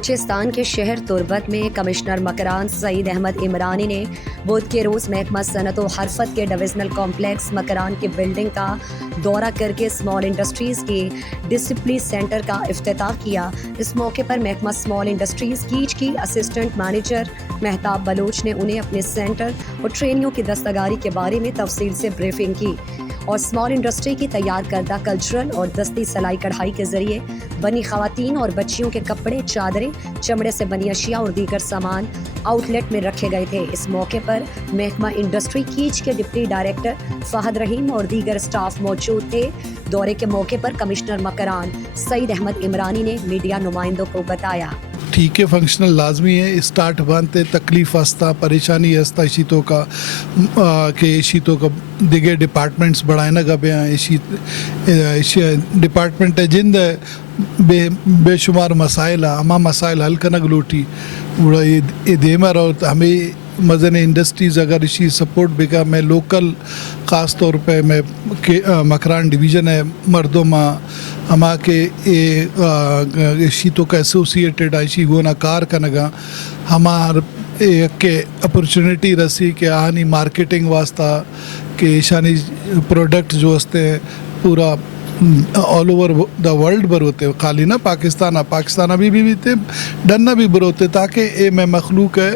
بلوچستان کے شہر تربت میں کمشنر مکران سعید احمد عمرانی نے بدھ کے روز محکمہ صنعت و حرفت کے ڈویژنل کمپلیکس مکران کی بلڈنگ کا دورہ کر کے اسمال انڈسٹریز کے ڈسپلے سینٹر کا افتتاح کیا۔ اس موقع پر محکمہ اسمال انڈسٹریز کیچ کی اسسٹنٹ مینیجر مہتاب بلوچ نے انہیں اپنے سینٹر اور ٹرینیوں کی دستکاری کے بارے میں تفصیل سے بریفنگ کی اور اسمال انڈسٹری کی تیار کردہ کلچرل اور دستی سلائی کڑھائی کے ذریعے بنی خواتین اور بچیوں کے کپڑے، چادریں، چمڑے سے بنی اشیاء اور دیگر سامان آؤٹ لیٹ میں رکھے گئے تھے۔ اس موقع پر محکمہ انڈسٹری کیچ کے ڈپٹی ڈائریکٹر فہد رحیم اور دیگر اسٹاف موجود تھے۔ دورے کے موقع پر کمشنر مکران سعید احمد عمرانی نے میڈیا نمائندوں کو بتایا ٹھیک ہے، فنکشنل لازمی ہے، اسٹارٹ بنتے تکلیف ہستا پریشانی ہستا اشیتوں کا کہ اشیتوں کا دیگر ڈپارٹمنٹس بڑھائے نہ گبے ہیں ڈپارٹمنٹ ہے جند بے شمار مسائل ہما مسائل حل کنگ لوٹی یہ دیمر اور ہمیں مزن انڈسٹریز اگر اسی سپورٹ بگا میں لوکل خاص طور پہ میں مکران ڈویژن ہے مردوں ماں ہما کے شیتوں کا ایسوسیٹیڈ ایسی گونا کار کنگا ہمار کہ اپرچونٹی رسی کہ آنی مارکیٹنگ واسطہ کہ شانی پروڈکٹ جو ہستے ہیں پورا آل اوور دا ورلڈ بروتے خالی نہ پاکستان بھی تھے ڈننا بھی بروتے تاکہ اے میں مخلوق ہے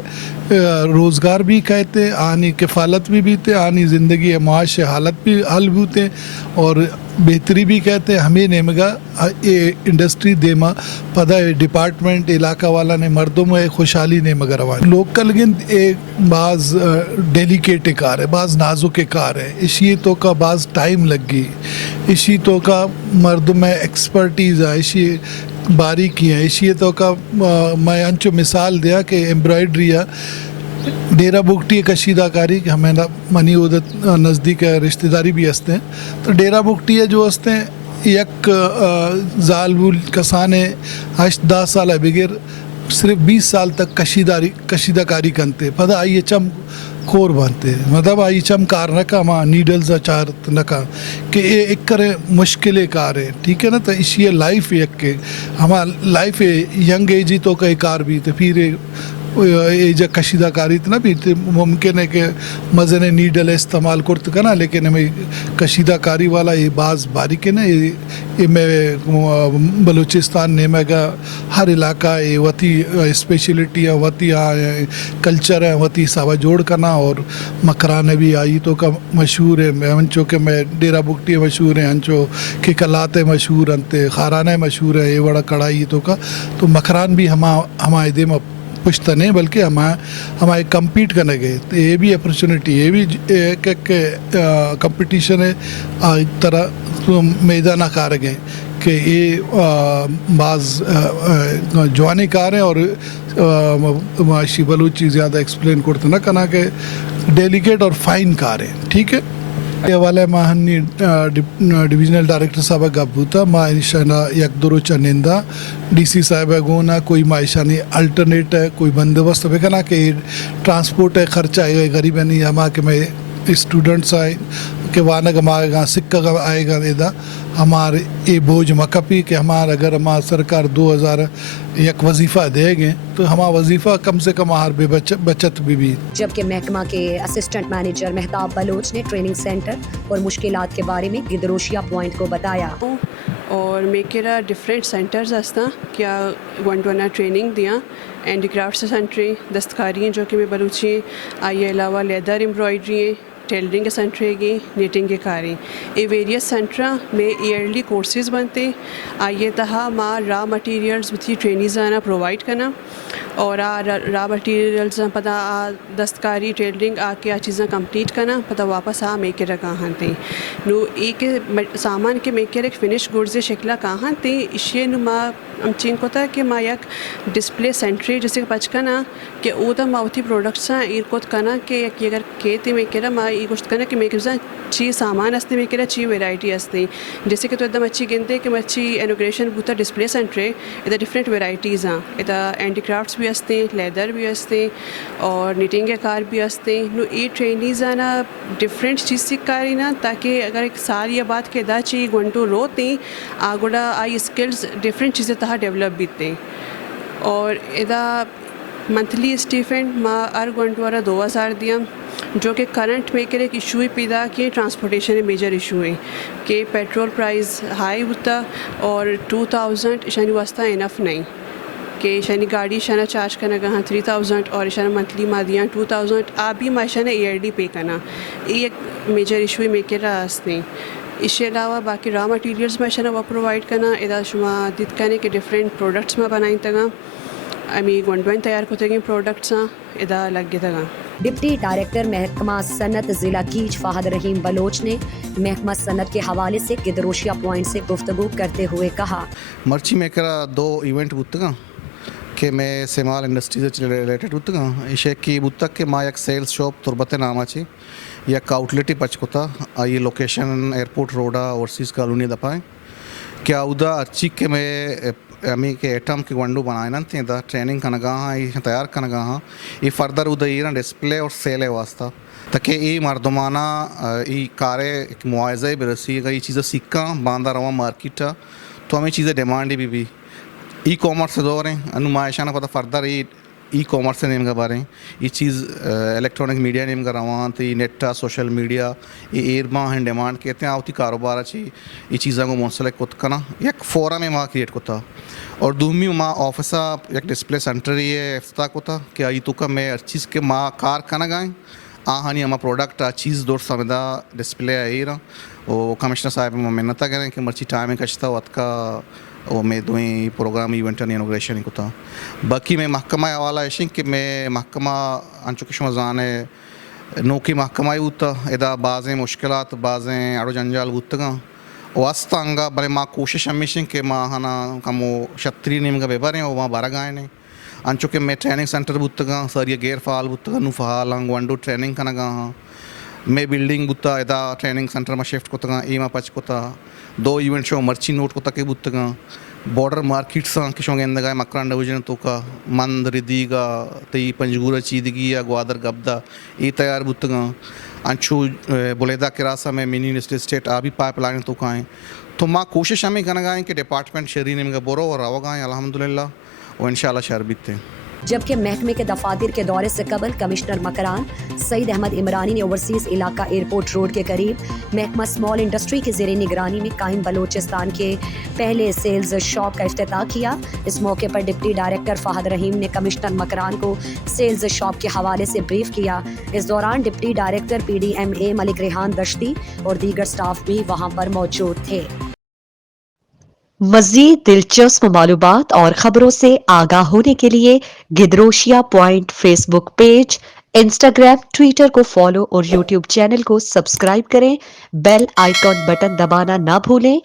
روزگار بھی کہتے آنی کفالت بھی تھے آنی زندگی معاش حالت بھی حل بھی تھے اور بہتری بھی کہتے ہمیں نیمگا یہ انڈسٹری دیما پدا ڈپارٹمنٹ علاقہ والا نے مردوں میں خوشحالی نے مگر لوکل گند ایک بعض ڈیلیکیٹ کار ہے بعض نازک کار ہے اسی تو کا بعض ٹائم لگ گئی اسی تو کا مردوں میں ایکسپرٹیز ہے اسی باریکی ہے اسی تو کا میں انچو مثال دیا کہ ایمبرائڈری ہے ڈیرہ بگٹی کشیدہ کاری کہ ہمیں منی عودت نزدیک رشتہ داری بھی ہستے ہیں تو ڈیرہ بگٹی ہے جو ہستے ہیں یک زالبول کسانے 8-10 سال بغیر صرف 20 سال تک کشیدہ کاری کنتے پدا آئیے چم کور بنتے مطلب آئی چم کار نکا ماں نیڈلز چارت نکا کہ یہ ایک کرے مشکل کار ہے ٹھیک ہے نا تو اسی لائف ایک کے ہمارا لائف ینگ ایج ہی تو کئی کار بھی تو پھر ایج کشیدہ کاری اتنا بھی ممکن ہے کہ مزے نے نیڈل استعمال کرتے کنا لیکن ہمیں کشیدہ کاری والا یہ بعض باریک ہے نا یہ میں بلوچستان نے میں گا ہر علاقہ یہ وتی اسپیشلٹی ہے وتی کلچر ہے وتی سوا جوڑ کرنا اور مکران بھی آئی تو کا مشہور ہے میں انچو کہ میں ڈیرہ بگٹی مشہور ہیں انچو کہ کلاتے مشہور انتے خارانے مشہور ہے یہ بڑا کڑائی تو کا تو مکران بھی ہمارے دے میں پشتہ نہیں بلکہ ہمارے کمپیٹ کرنے گئے تو یہ بھی اپرچونٹی یہ بھی ایک کمپٹیشن ہے ایک طرح میدانہ کار گئے کہ یہ بعض جوانی کار ہیں اور معاشی بلوچی زیادہ ایکسپلین کرتے نہ کنا کہ ڈیلیکیٹ اور فائن کار ہیں ٹھیک ہے یہ والا ماہنی ڈویژنل ڈائریکٹر صاحب گبوتا ماں انشاءاللہ یک درو چنندہ ڈی سی صاحب گونا کوئی معاشانی الٹرنیٹ ہے کوئی بندوبست ہے کنا کہ ٹرانسپورٹ ہے خرچہ ہے غریب ہے نہیں ہما کہ میں اسٹوڈنٹس آئے کہ وانگ ہمارے گاں سکہ آئے گا ادا ہمارے یہ بوجھ مکپی کہ ہمارا اگر ہمارا سرکار 2000 یک وظیفہ دے گئے تو ہمارا وظیفہ کم سے کم ہر بے بچت بھی جبکہ محکمہ کے اسسٹنٹ مینیجر مہتاب بلوچ نے ٹریننگ سینٹر اور مشکلات کے بارے میں گدروشیا پوائنٹ کو بتایا اور میکیرا ڈفرینٹ سینٹرز ہستا کیا ونٹونا ٹریننگ دیا ہینڈی کرافٹ سینٹری دستکاری جو کہ میں بلوچی آئی علاوہ لیدر ایمبرائڈری ٹیلرنگ کے سینٹر گی نیٹنگ کے کاری یہ ویریس سینٹر میں ایئرلی کورسز بنتے آئیے تہا ماں را مٹیریلز بھی ٹرینیز آنا پرووائڈ کرنا اور را مٹیریلز پتہ دستکاری ٹیلرنگ آ کے چیزیں کمپلیٹ کرنا پتہ واپس میکر کہاں تے نو ایک سامان کے میکر ایک فنش گڈز شکلہ کہاں تے اشیے نو ماں چین کو تھا کہ ماں یک ڈسپلے سینٹری جیسے بچکنا کہ او دا ماوتی پروڈکٹس ہیں ایر کو کنا کہ اگر کہتے میکر ماں یہ گوشت کرنا کہ میکر چی سامان ہستے میکر چی ویرائٹی ہستے جیسے کہ تو ایک اچھی گنتے کہ مچھی انوگریشن بوتا ڈسپلے سینٹر ادھر ڈفرینٹ ویرائٹیز ہیں ادھر ہینڈی کرافٹس بھی ہستے لیدر بھی ہستے اور نیٹنگ کے کار بھی ہستے نو یہ ٹرینیز ہیں نا ڈفرینٹ چیز سکھاری نا تاکہ اگر ایک سال یہ بات کہ دا چی گھنٹوں روتے آگوڑا آئی اسکلز ڈفرینٹ چیزیں تہا ڈیولپ بھی تے اور ادا منتھلی اسٹیفنڈ ما ار گنٹوارا 2000 دیا جو کہ کرنٹ میں ایک ایشو ہی پیدا کیے ٹرانسپورٹیشن میجر ایشو ہے کہ پیٹرول پرائز ہائی ہوتا اور 2000 شانی واسطہ انف نہیں کہ شانی گاڑی شانا چارج کرنا کہاں 3000 اور شانا منتھلی ما دیا 2000 آپ بھی ما شانا ایئرلی پے کرنا یہ ایک میجر ایشو ہے میکے راس نہیں. اس کے علاوہ باقی را مٹیریلز میں شانا وہ پرووائڈ کرنا ادا شما دت کرنے کے ڈفرینٹ پروڈکٹس میں بنائیں تگا امی گونڈوین تیار کرتے گئے پروڈکٹس ادا لگ گئے تگا. ڈپٹی ڈائریکٹر محکمہ صنعت ضلع کیچ فہد رحیم بلوچ نے محکمہ صنعت کے حوالے سے گدروشیا پوائنٹ سے گفتگو کرتے ہوئے کہا مرچی میکرا 2 ایونٹ بتگا کہ میں سیمال انڈسٹریز ریلیٹڈ بتگا ایشے کی بتک کہ ما یک سیلز شاپ تربت نامہ چی یک آؤٹلیٹی پچ کتا یہ لوکیشن ایئرپورٹ روڈا اوورسیز کالونی دپائیں کیا ادا اچھی کہ میں امی کے ایٹم کے ونڈو بنائے نا تھے دا ٹریننگ کنگا ہاں یہ تیار کنگا ہاں یہ فردر ادا یہ ڈسپلے اور سیل ہے واسطہ تاکہ یہ مردمانہ یہ کارے ایک معاوضہ برسی اگر یہ چیزیں سیکھا باندھا رواں مارکیٹا تو ہمیں چیزیں ڈیمانڈ بھی ای کامرس دور ہیں نمائشانہ پتہ فردر یہ ای کامرس نیم کا بارے یہ چیز الیکٹرانک میڈیا نیم کا رواں تو یہ نیٹا سوشل میڈیا یہ ایرما ہیں ڈیمانڈ کہتے ہیں آوتی کاروبار اچھی یہ چیزوں کو منسلک کت کنا یک فورم میں ماں کریٹ کتا اور دومی ماں آفسا یک ڈسپلے سینٹر یہ افتتاح کتا کہ یہ تو کا میں ہر چیز کے ماں کار کنا گائیں آہانی ہما پروڈکٹ چیز دور سمدہ ڈسپلے آئی رہا وہ کمشنر صاحب میں محنت کریں کہ مرچی ٹائم کچتا وقت کا وہ میں دوئیں پروگرام ایونٹ انوگریشن کتا باقی میں محکمہ حوالہ ایشن کہ میں محکمہ انچو کشمہ زانے نوکی محکمہ ہوتا ادا بعضیں مشکلات بعضیں اڑو جنجال ہوتگا واسطہ انگا بلے ماں کوشش ہمیشن کہ ماں ہنا کمو شتری نیم کا بیبر ہیں وہ وہاں بارہ گائے نہیں انچو کہ میں ٹریننگ سینٹر بتگا سر یہ غیر فعال بتگا نو فعال ہنگ ونڈو ٹریننگ کنگا ہاں میں بلڈنگ بتا ادا ٹریننگ سینٹر میں شفٹ کتگا ایما پچ کتا 2 ایونٹ شو مرچی نوٹ کتا کے بتگا بارڈر مارکیٹ سا کشوں گے اندگائے مکران ڈویژن تو کا مند ردی گا تی پنجگورا چیدگی یا گوادر گبدا یہ تیار بتگا انچو بلیدہ کراسا میں منی انڈسٹری اسٹیٹ آبی پائپ لائن تو کائیں تو ماں کوشش ہمیں کرنا گائیں کہ ڈپارٹمنٹ شہری نیم کا برو اور روا گائیں الحمدللہ وہ انشاءاللہ شہر بیتے ہیں. جبکہ محکمے کے دفاتر کے دورے سے قبل کمشنر مکران سعید احمد عمرانی نے اوورسیز علاقہ ایئرپورٹ روڈ کے قریب محکمہ اسمال انڈسٹری کے زیر نگرانی میں قائم بلوچستان کے پہلے سیلز شاپ کا افتتاح کیا. اس موقع پر ڈپٹی ڈائریکٹر فہد رحیم نے کمشنر مکران کو سیلز شاپ کے حوالے سے بریف کیا. اس دوران ڈپٹی ڈائریکٹر PDMA ملک ریحان دشتی اور دیگر سٹاف بھی وہاں پر موجود تھے. مزید دلچسپ معلومات اور خبروں سے آگاہ ہونے کے لیے Gedrosia point Facebook page, Instagram, Twitter کو فالو اور یوٹیوب چینل کو سبسکرائب کریں. بیل آئیکن بٹن دبانا نہ بھولیں